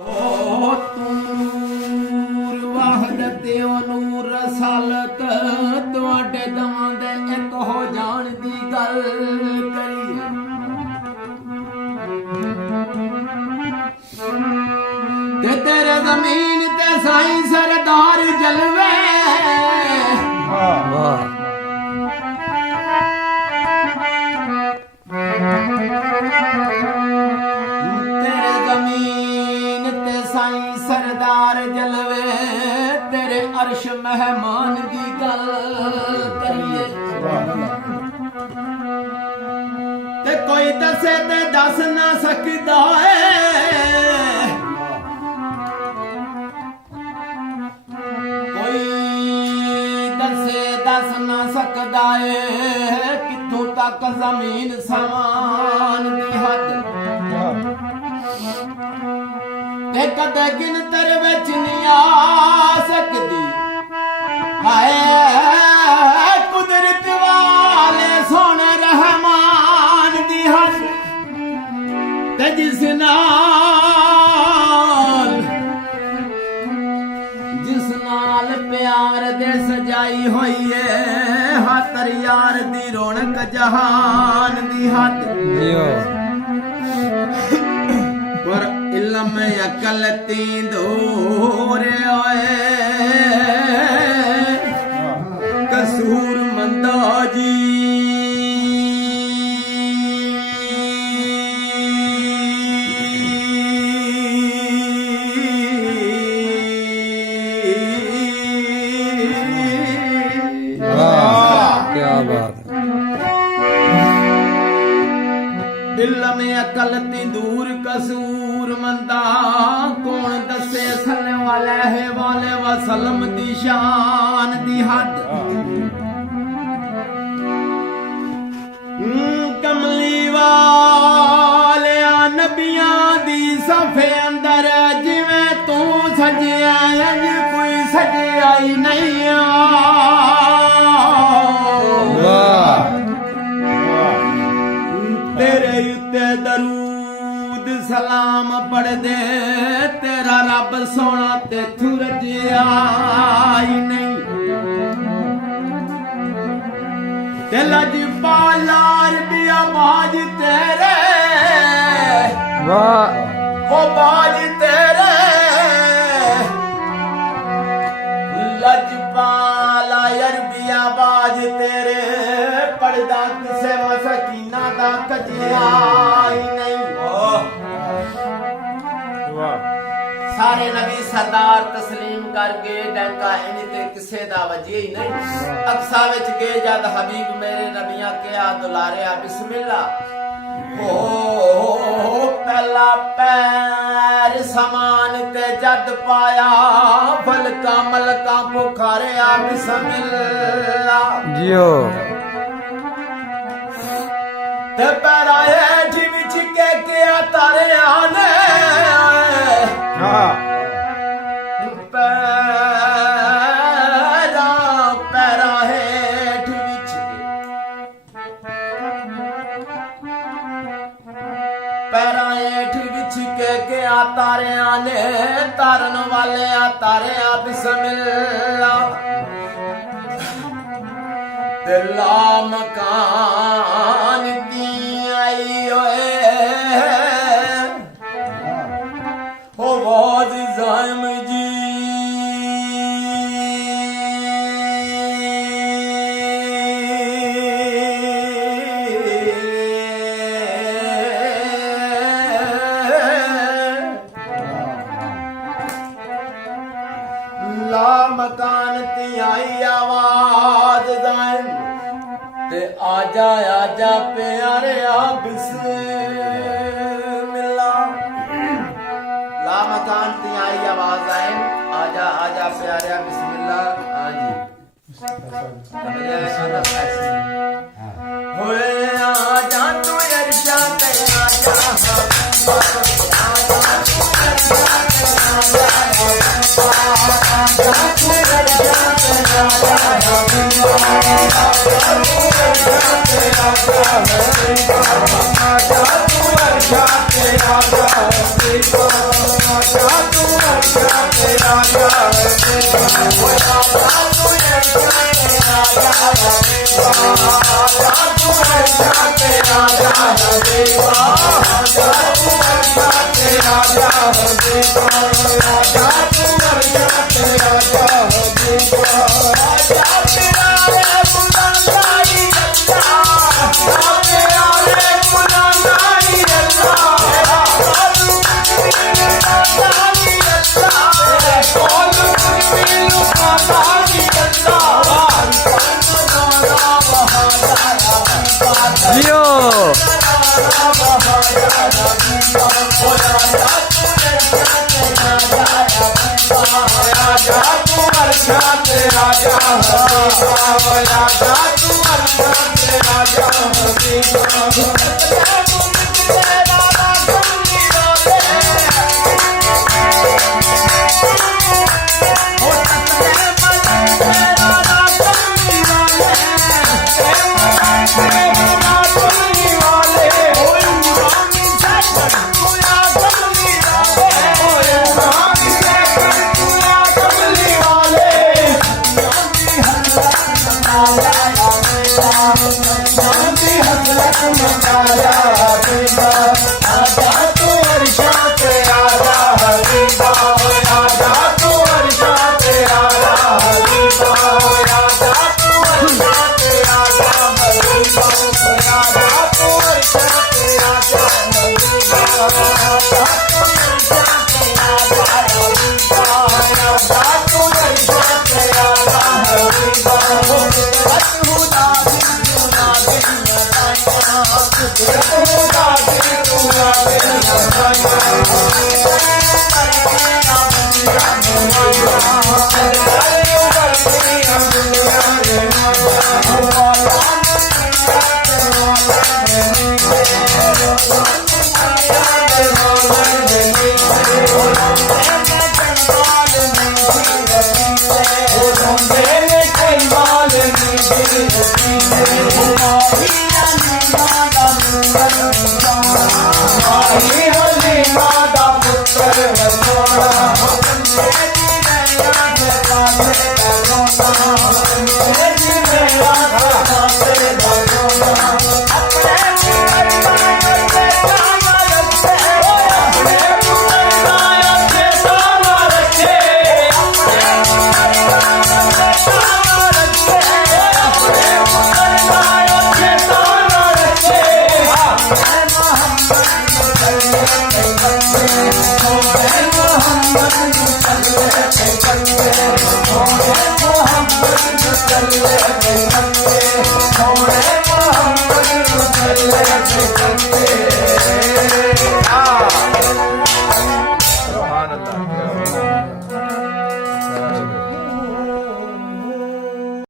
ਤੂਰ ਵਾਹਦਤ ਨੂਰ ਰਸਾਲਤ ਤੁਹਾਡੇ ਦਵਾਂ ਦੇ ਇੱਕ ਹੋ ਜਾਣ ਦੀ ਗੱਲ ਕਰੀਏ। ਤੇ ਤੇਰੇ ਜ਼ਮੀਨ ਤੇ ਸਾਈਂ ਸਰਦਾਰ ਜਲਵੇ ਵਾਹ सरदार जलवे तेरे अर्श मेहमान की गल करिए। ते कोई दसे ते दस ना सकदा है, कोई दसे दस ना सकदा है किथों तक जमीन समान दी हद। ते कदे गिनतर विच नहीं आ सकदी हाय कुदरत वाले सोने रहमान दी हद। ते जिस नाल प्यार दे सजाई होई है हातर यार दी रौनक जहान दी हद। पर इल्म अकल तींदोर आए कसूर मंदा जी क्या बात है। इल्म अकल तींदूर कसूर मंदा कौन दसे सल्ले वाले है वाले वसलम दी शान दी हद। कमली वाले नबियां दी सफे अंदर जिवें तू सजिया अज कोई सजियाई नहीं तेरे उत्ते दरूद सलाम पढ़ दे तेरा रब सोना तेथू रजिया ही नहीं। ते लजपालार भी आवाज तेरे वाह ओ बाज तेरे लजपाला यार भी आवाज तेरे पढ़दा किसे मसकीना दा कजिया ही नहीं। सारे नबी सरदार तस्लीम करके डंका इन्हीं ते किसे दा वजी ही नहीं। अक्सा विच गए जद हबीब मेरे नबियां क्या दुलारिया बिस्मिल्ला हो पहला पैर समान ते जद पाया फलका मलका पुखारिया बिस्मिल्ला जियो ते पैरा हेठ विच के क्या तारे आने पैरा हेठ विच पैरा हेठ विच के क्या तारे आने तारन वाले आ तारे आ बिस्मिल्ला। दिला मकान की आई ओए हो वाज जायम जी ला मकान ती आई आवाज जायम ते आजा आजा प्यारे आ बिस्मिल्ला। ला मकान ती आई आवाज आए आजा आजा प्यारे आ बिस्मिल्ला आजी होए आजा तू अरशा पे आजा आजा Mohammed